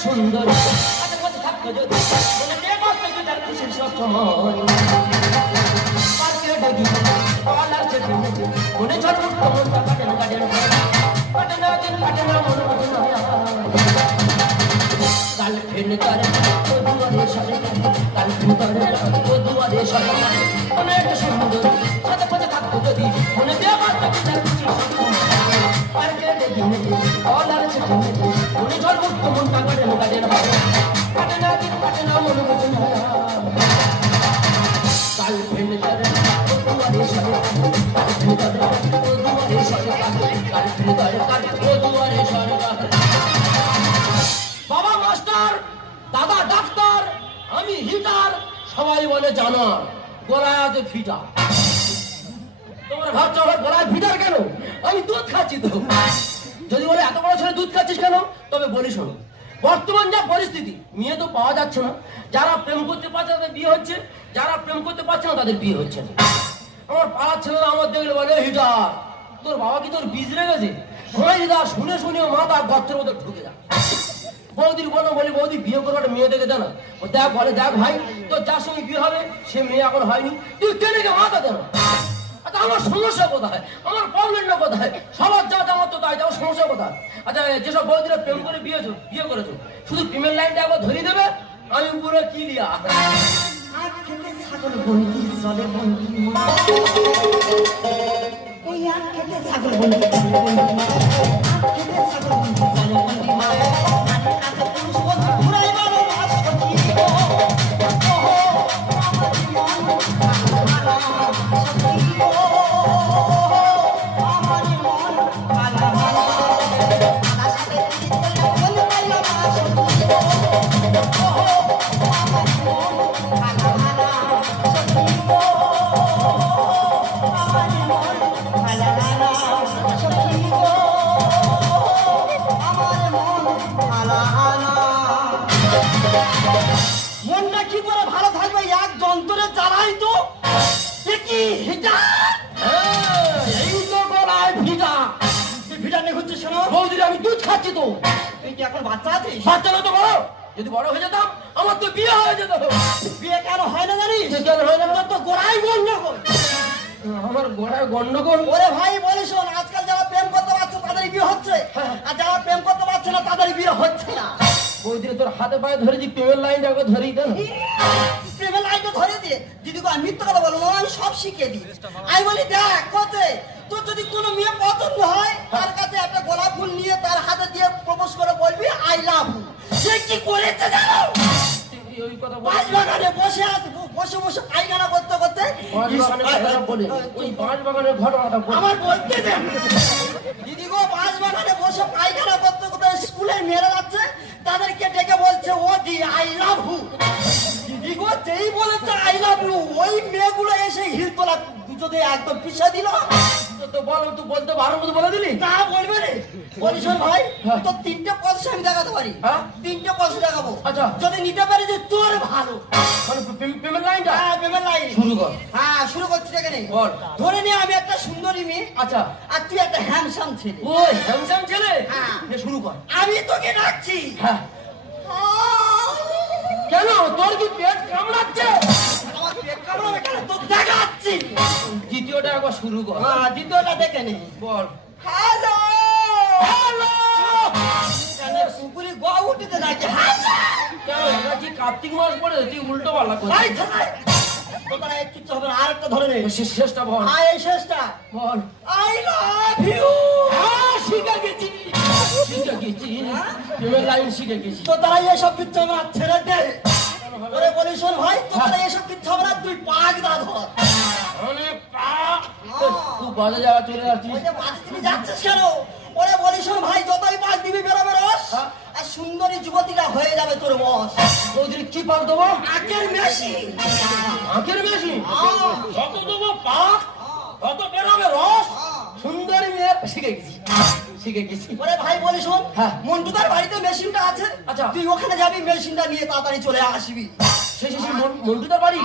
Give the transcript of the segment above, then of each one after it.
সুন্দর হাতের মধ্যে থাকতো যদি মনে দিয়ে বসতো গিটার খুশির সবসময় পার্কে ডেকে কলার চেপে মনে ঝড়মুক্ত মনটা কাটেন কাটেন কাটেন দিন কাটেন মন গার্লফ্রেন্ড করে ও দুয়ারে সরে গার্লফ্রেন্ড করে ও দুয়ারে সরে অনেক সুন্দর হাতের মধ্যে থাকতো যদি মনে দিয়ে বসতো গিটার খুশির সবসময় পার্কে ডেকে কলার চেপে মনে ঝড়মুক্ত মনটা কাটেন কাটেন কাটেন দিন কাটেন মন গার্লফ্রেন্ড করে ও দুয়ারে সরে গার্লফ্রেন্ড করে ও দুয়ারে সরে গার্লফ্রেন্ড করে ও দুয়ারে সরে বাবা মাস্টার দাদা ডাক্তার আমি হিটার সবাই বলে জানা গলায় আছে ফিটার তোমার ভাবছো আমার গলায় ফিটার কেন আমি দুধ খাচ্ছি তো যদি বলে এত বড় ছেলে দুধ খাচ্ছিস কেন তবে বলি শোনো বর্তমান যা পরিস্থিতি মেয়ে তো পাওয়া যাচ্ছে না যারা প্রেম করতে পারছে তাদের বিয়ে হচ্ছে যারা প্রেম করতে পারছে না তাদের বিয়ে হচ্ছে না আমার পাড়ার ছেলেরা আমার দেখলে বলে হিটার তোর বাবা কি তোর বীজ রেখেছে হয় দিদা শুনে শুনে মাথা গর্তের মধ্যে ঢুকে যায় বৌদির বলো বলি বৌদি বিয়ে করবো একটা মেয়ে দেখে দেনা ও দেখ বলে দেখ ভাই তোর যার সঙ্গে বিয়ে হবে সে মেয়ে এখন হয়নি তুই কেনে মাথা দেন আচ্ছা আমার সমস্যা কোথায় আমার প্রবলেমটা কোথায় সবার যা আমার তো তাই আমার সমস্যা কোথায় আচ্ছা যেসব বৌদিরা প্রেম করে বিয়ে করেছো শুধু প্রেমের লাইনটা একবার ধরিয়ে দেবে আমি পুরো ক্লিয়া ছাগল বন্দি চলে বন্দি ওই আখ খেতে ছাগল বন্দি চলে বন্দি আখ খেতে ছাগল বন্দি চলে বন্দি মা আচ্ছা পুরুষ বন্ধু ঘুরাই বারো মাস সখী গো ওহো আমার মন ভালা ভালা আমার সাথে বল পাইলা মা সখী গো ওহো আমার মন ভালা ভালা সখী গো আমার মন ভালা ভালা সখী গো আমার মন ভালা ভালা মনটা কি করে ভালো থাকবে এক যন্ত্রের জ্বালাই তো কি হিটার এই তো গলায় ফিটা ভিটার নিয়ে ঘুরছিস কেন বৌদির আমি দুধ খাচ্ছি তো তুই কি এখন বাচ্চা আছিস বাচ্চা না তো বড় যদি বড় হয়ে যেতাম আমার তো বিয়ে হয়ে যেত বিয়ে কেন হয় না জানিস কেন হয় না তোর তো গোড়াই গন্ডগোল আমার গোড়ায় গন্ডগোল ওরে ভাই বলিস শোন আজকাল যারা প্রেম করতে পারছে তাদের বিয়ে হচ্ছে আর যারা প্রেম করতে পারছে না তাদের বিয়ে হচ্ছে না বৌদিরে তোর হাতে পায়ে ধরে দি প্রেমের লাইনটা একবার ধরেই দেন প্রেমের লাইনটা ধরে দিয়ে দিদি গো আমি মিথ্যা কথা বলবো না আমি সব শিখিয়ে দিই আমি বলি দেখ কোথে তোর যদি কোনো মেয়ে পছন্দ হয় তার কাছে একটা গোলাপ ফুল নিয়ে তার হাতে দিয়ে প্রপোজ করে বলবি আই লাভ ইউ সে কি করেছে জানো ওই কথা বাঁশ বাগানে বসে আছে বসে বসে পায়খানা করতে করতে ওই বাঁশ বাগানের ঘটনাটা আমার বলতে দে দিদি গো বাঁশ বাগানে বসে পায়খানা করতে করতে স্কুলের মেয়েরা যাচ্ছে তাদেরকে ডেকে বলছে ও দি আই লাভ ইউ দিদি গো যেই বলেছে আই লাভ ইউ ওই মেয়েগুলো এসে হিল তোলা দুজনে একদম পিছা দিল তো বল তুই বলতে ভালো মতো বলে দিলি না বলবে রে বলিস ভাই তো তিনটে পয়সা আমি দেখাতে পারি হ্যাঁ তিনটে পয়সা দেখাবো আচ্ছা যদি নিতে পারি যে তোর ভালো মানে পেমেন্ট লাইনটা হ্যাঁ পেমেন্ট লাইন শুরু কর হ্যাঁ শুরু করছি এখানে বল ধরে নে আমি একটা সুন্দরী মেয়ে আচ্ছা আর তুই একটা হ্যান্ডসাম ছেলে ওই হ্যান্ডসাম ছেলে হ্যাঁ। নে শুরু কর আমি তোকে ডাকছি হ্যাঁ কেন তোর কি পেট কামড়াচ্ছে আমার পেট কামড়াবে কেন তোর দেখাচ্ছি দ্বিতীয়টা একবার শুরু কর হ্যাঁ দ্বিতীয়টা দেখে নে বল হ্যালো হ্যালো কেন কুকুরি গা উঠিতে নাকি হ্যালো কেন এটা কি কার্তিক মাস পড়ে তুই উল্টো পাল্লা ভাই করছিস থানায় তোরা এক কিছু হবে না আরেকটা ধরে নে শেষটা বল হ্যাঁ এই শেষটা বল আই লাভ ইউ হ্যাঁ শিখে গেছি শিখে গেছি পেমেন্ট লাইন শিখে গেছি তো তারা এসব কিচ্ছু হবে না ছেড়ে দে ওরে বলি শোন ভাই তো তারা এসব কিচ্ছু হবে না তুই পাক দা ধর মানে তুই বাজে জায়গা চলে যাচ্ছিস ওই যে বাড়ি তুমি যাচ্ছিস কেন ওরে বলি শোন ভাই যতই পাক দিবি বেরোবে রস আর সুন্দরী যুবতীরা হয়ে যাবে তোর বস ওদের কি পাক দেবো আখের মেশিন আখের বেশি যত দেবো পাক তত বেরোবে রস সুন্দরী মেয়ে শিখে গেছি শিখে গেছি ওরে ভাই বলি শোন হ্যাঁ। মন্টুদার বাড়িতে মেশিনটা আছে আচ্ছা। তুই ওখানে যাবি মেশিনটা নিয়ে তাড়াতাড়ি চলে আসবি সেই মন্টুদার বাড়ি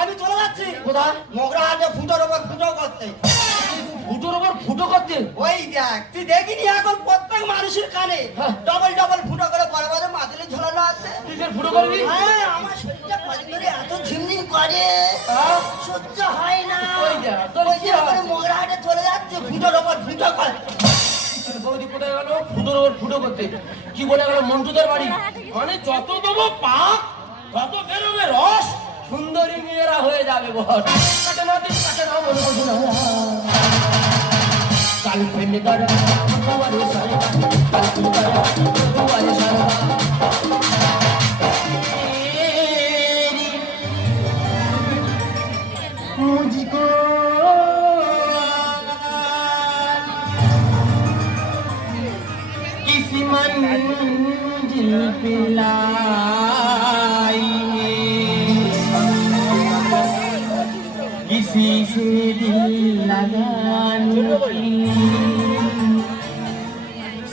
আমি চলে যাচ্ছি কোথায় মগরা হাটে ফুটোর ওপর ফুটো করতে ফুটোর ওপর ফুটো করতে ওই দেখ তুই দেখিনি এখন প্রত্যেক মানুষের কানে হ্যাঁ। ডবল ডবল ফুটো করে বড় বড় মাদলে করবি? হ্যাঁ, আমার শরীরটা কদিন ধরে এত ঝিমঝিম করে, হ্যাঁ? সহ্য হয় না। ওই যা, তোর ওই কি যে হয়? আমার মগরাহাটে চলে যাচ্ছে, ফুটোর ওপর ফুটো করে। বৌদি কোথায় গেল? ফুটোর ওপর ফুটো করতে। কি বলে গেল? মন্টুদের বাড়ি। মানে যত দেবো পাক, তত বেরোবে রস, সুন্দরী মেয়েরা হয়ে যাবে বস। কাটে না দিন, কাটে না মনে করবো না। গার্লফ্রেন্ড কর তোমারে সারা, গার্লফ্রেন্ড কর তোমারে সারা। मुझको किसी मंजिल पे लाइए, किसी से दिल लगाने की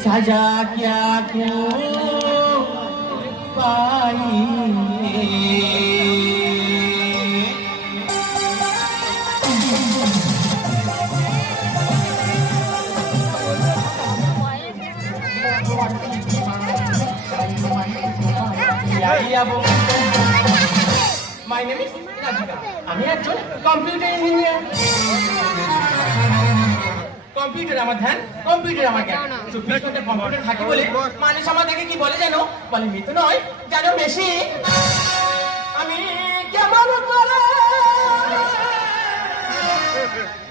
सजा क्या क्यों पाइए। My name is Rajika. আমি একজন কম্পিউটার ইঞ্জিনিয়ার। কম্পিউটার আমার ধ্যান, কম্পিউটার আমার জ্ঞান। 24 ঘন্টা কম্পিউটার থাকে বলে মানুষ আমার দেখে কি বলে জানো? বলে মৃত নয়, জানো মেশিন। আমি কেমন করে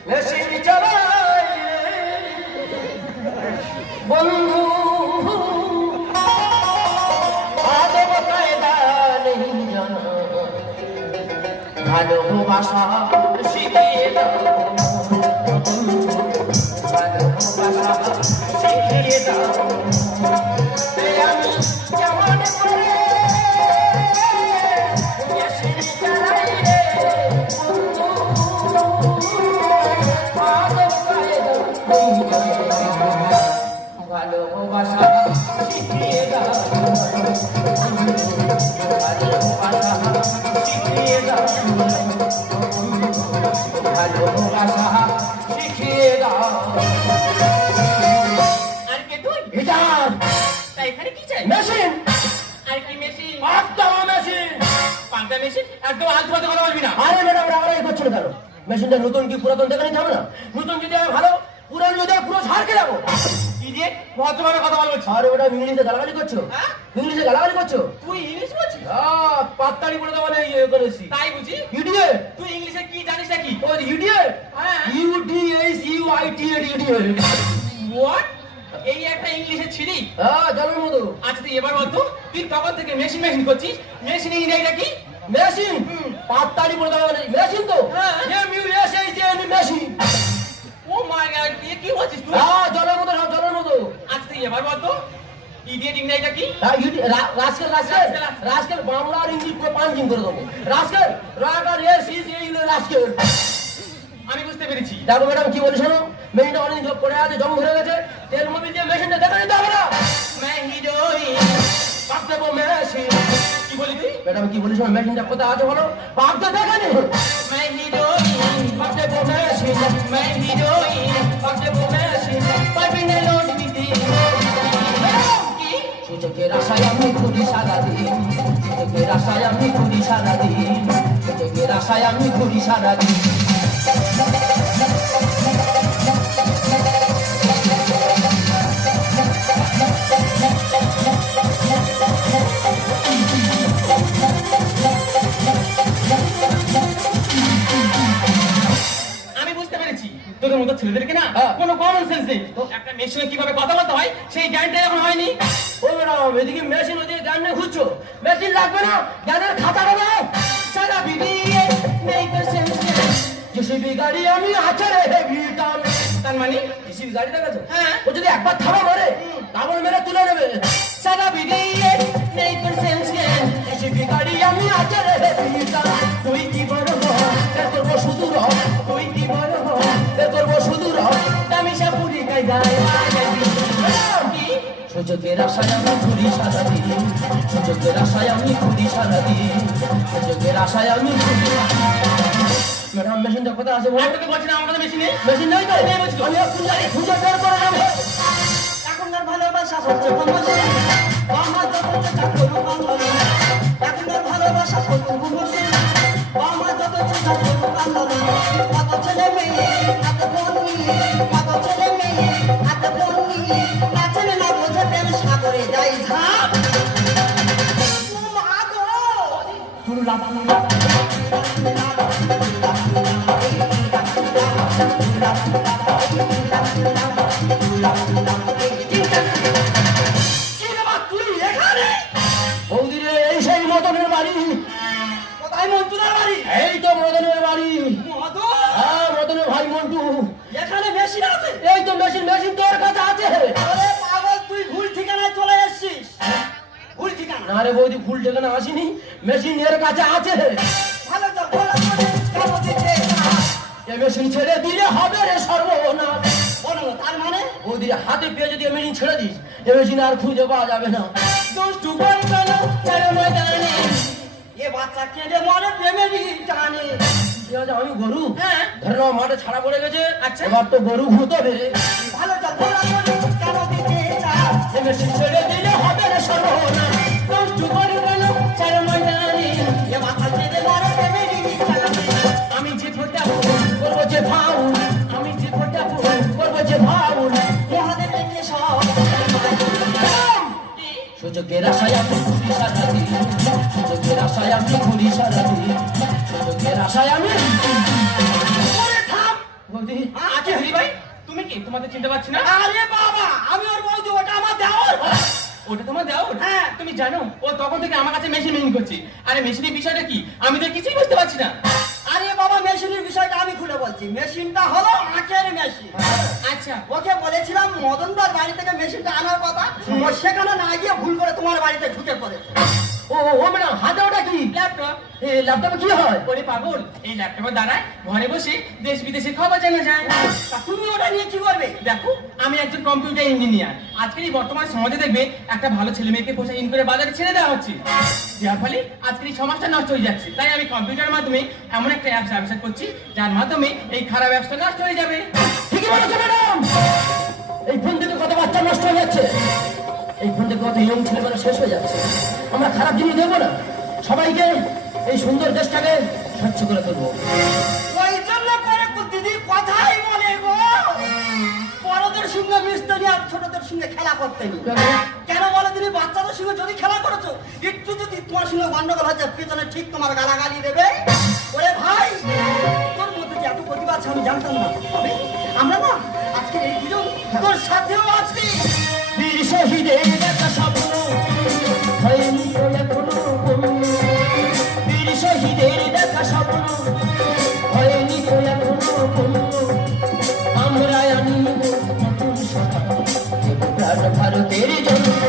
মেশিন চালাই বন্ধু, ভালোবাসা শিখিয়ে দাও, ভালোবাসা শিখিয়ে দাও। আমি কেমন করে মেশিন চালাই রে বন্ধু, ভালোবাসা শিখিয়ে দাও, ভালোবাসা শিখিয়ে দাও, ভালোবাসা শিখিয়ে দাও। আর কে তুই? গিটার। তাই এখানে কি চাই? মেশিন। আর কি মেশিন? পাঁচটা মেশিন। পাঁচটা মেশিন? একদম আলতু ফালতু কথা বলবি না। আরে ম্যাডাম, আমরা এই করছি না কেন? মেশিনটা নতুন কি পুরাতন দেখে নিতে হবে না? নতুন যদি হয় ভালো, পুরানো যদি হয় পুরো ঝাড় খেয়ে যাবো। ইডিয়েট, ভদ্রভাবে কথা বলবো। আরে ওটা ইংলিশে গালাগালি করছো? ইংলিশে গালাগালি করছো? তুই ইংলিশ বলছিস? হ্যাঁ, পাত্তারি বলে দেওয়া নেই, ইয়ে করেছি। তাই বুঝি? ইডিয়েট। তুই ইংলিশে কি জানিস নাকি? ও ইডিয়েট। হ্যাঁ, UDSUIT ইডিয়েট। হোয়াট? এই একটা ইংলিশে ছিড়ি? হ্যাঁ, জানার মতো। আচ্ছা তুই এবার বলতো, তুই কখন থেকে মেশিন মেশিন করছিস? মেশিন ইংরেজিটা কি? মেশিন? পাত্তারি বলে দেওয়া নেই, মেশিন তো। হ্যাঁ, মেশিন। ও মাই গড, তুই কি বলছিস তুই? হ্যাঁ, জলের মতো, হ্যাঁ জলের মতো। আচ্ছা তুই এবার বলতো, ইডিয়েট ইংরেজিটা কি? রাস্কেল, রাস্কেল, রাস্কেল বাংলা আর ইংলিশ পুরো পাঞ্জিং করে দেবো। রাস্কেল, রাগার এস ইজ রাস্কেল। আমি বুঝতে পেরেছি। দেখো ম্যাডাম কি বলি শোনো, মেশিনটা অনেক পড়ে আছে, জং ধরে গেছে, তেল মোবিল দিয়ে মেশিনটা দেখে নিতে হবে না। ভাবতে বো মেশিন। কি বলি তুই? ম্যাডাম কি বলি শোনো, মেশিনটা কোথায় আছে বলো, ভাবতে দেখে নি। ভাবতে বো মেশিন, ভাবতে বো মেশিন, পাইপিনে লোড দিতে। সুযোগের আশায় আমি ঘুরি সারাদিন, সুযোগের আশায় আমি ঘুরি সারাদিন, সুযোগের আশায় আমি ঘুরি সারাদিন। আমি বুঝতে পেরেছি, তোদের মতো ছেলেদেরকে না কোনো কমন সেন্স নেই। একটা মেশিনে কিভাবে কথা বলতে হয় সেই জ্ঞানটা এখন হয়নি। ও ম্যাডাম, এদিকে মেশিন, ওদিকে জ্ঞান নিয়ে ঘুরছো। মেশিন লাগবে না, জ্ঞানের খাতাটা দাও। সারা বিদিয়ে নেই তো সেন্স। জেসিবি গাড়ি আমি আছাড়ে ভিটাম। তার মানে জেসিবি গাড়ি দেখাচ্ছ? হ্যাঁ, ও যদি একবার থামা মারে ডাবল মেরে তুলে নেবে। সারা বিদিয়ে নেই তো সেন্স। জেসিবি গাড়ি আমি আছাড়ে ভিটাম। তুই কি বড় এ তোর সুদূর, তুই কি বড় এ তোর সুদূর। তামিশা পুরি কায়দায় সুযোগের আশায় আমি ঘুরি সারাদিন, সুযোগের আশায় আমি ঘুরি সারাদিন, সুযোগের আশায় আমি ঘুরি। ম্যাডাম মেশিনটা কোথায় আছে? বলছি না, আমাদের মেশিনে মেশিন নেই তো। আমি খুঁজে বের করে নেবো। এখনকার ভালোবাসা হচ্ছে বৌদি কত ছেলে মেয়ে এত বন্নি কত ছেলে মেয়ে এত বন্নি নাচলে না বোঝে প্রেম সাগরে যাই ঝাঁপ ও মা গো তুলা তুই এখানে বৌদিরে এই সেই মদনের বাড়ি। কোথায় মন্টুদার বাড়ি এই তো মদনের বাড়ি। মদন হ্যাঁ মদনের ভাই মন্টু। এখানে মেশিন আছে এই তো মেশিন তোর কাছে আছে। আরে পাগল তুই ভুল ঠিকানায় চলে এসেছিস ভুল ঠিকানা না রে বৌদি ভুল ঠিকানা আসিনি, মেশিন এর কাছে আছে। ভালো তো ভালো করে কেন দিতে এই মেশিন ছেড়ে দিলে হবে রে সর্বনাশ। বলো তার মানে বৌদির হাতে পেয়ে যদি এই মেশিন ছেড়ে দিস, এই মেশিন আর খুঁজে পাওয়া যাবে না। দুষ্টু বল কেন ছেড়ে ময়দানে। এ বাচ্চা কেঁদে মরে প্রেমেরই টানে কি আছে, আমি গরু? হ্যাঁ। ধরে নাও মাঠে ছাড়া পড়ে গেছে। আচ্ছা এবার তো গরু ঘুরতে ভালো তো ভালো করে কেন দিতে চাস এই মেশিন ছেড়ে দিলে হবে রে সর্বনাশ। দুষ্টু বল কেন ছেড়ে ময়দানে। এ বাচ্চা কেঁদে মরে প্রেমেরই টানে আমি যে ফোটাবো করবো যে ভাউল, আমি যে ফোটাবো করবো যে ভাউল। মহাদেব রেখে সব সুযোগের আশায় আমি ঘুরি সারাদি, সুযোগের আশায় আমি ঘুরি সারাদি, সুযোগের আশায় আমি। ওরে থাম বৌদি আচ্ছা হরি ভাই, তুমি কি তোমাদের চিনতে পারছি না? আরে বাবা আমি ওর বলছি ওটা আমার দেওর ওটা তোমার দেওর? হ্যাঁ। তুমি জানো ও তখন থেকে আমার কাছে মেশিন করছে। আরে মেশিনের বিষয়টা কি আমি তো কিছুই বুঝতে পারছি না। আরে বাবা মেশিনের বিষয়টা আমি খুলে বলছি মেশিনটা হলো আঁকের মেশিন আচ্ছা ওকে বলেছিলাম মদনদার বাড়ি থেকে মেশিনটা আনার কথা ও সেখানে না গিয়ে ভুল করে তোমার বাড়িতে ঢুকে পড়েছে ও ম্যাডাম হাতে ওটা কি? ল্যাপটপ। এই ল্যাপটপে কি হয়? ওরে পাগল, এই ল্যাপটপের দ্বারা ঘরে বসে দেশ বিদেশের খবর জানা যায়। তা তুমি ওটা নিয়ে কি করবে দেখো আমি একজন কম্পিউটার ইঞ্জিনিয়ার। আজকের এই বর্তমান সমাজে দেখবে একটা ভালো ছেলে মেয়েকে পোষা ইন করে বাজারে ছেড়ে দেওয়া হচ্ছে, যার ফলে আজকের এই সমাজটা নষ্ট হয়ে যাচ্ছে। তাই আমি কম্পিউটারের মাধ্যমে এমন একটা অ্যাপস আবিষ্কার করছি যার মাধ্যমে এই খারাপ অ্যাপসটা নষ্ট হয়ে যাবে। ঠিকই বলেছো ম্যাডাম, এই ফোন থেকে কত বাচ্চা নষ্ট হয়ে যাচ্ছে, এই ফোন থেকে কত ইয়ং ছেলেমেয়েরা শেষ হয়ে যাচ্ছে। আমরা খারাপ জিনিস দেবো না, সবাইকে এই সুন্দর দেশটাকে স্বচ্ছ করে তুলবো। ওই জন্য করে দিদি কথাই বলে গো বড়দের সঙ্গে মিশতে নি আর ছোটদের সঙ্গে খেলা করতে নি কেন বলে দিদি বাচ্চাদের সঙ্গে যদি খেলা করেছো একটু যদি তোমার সঙ্গে গন্ডগোল হচ্ছে পেছনে ঠিক তোমার গালাগালি দেবে ওরে ভাই তোর মধ্যে যে এত প্রতিভা আছে আমি জানতাম না তবে আমরা না আজকে এই দুজন তোর সাথেও আছি বীর শহীদের দেখা স্বপ্ন হয়নি তো এখনো পূর্ণ। বীর শহীদের দেখা স্বপ্ন হয়নি তো এখনো পূর্ণ। আমরা আনিব নতুন সকাল, দেব প্রাণ ভারতের জন্য।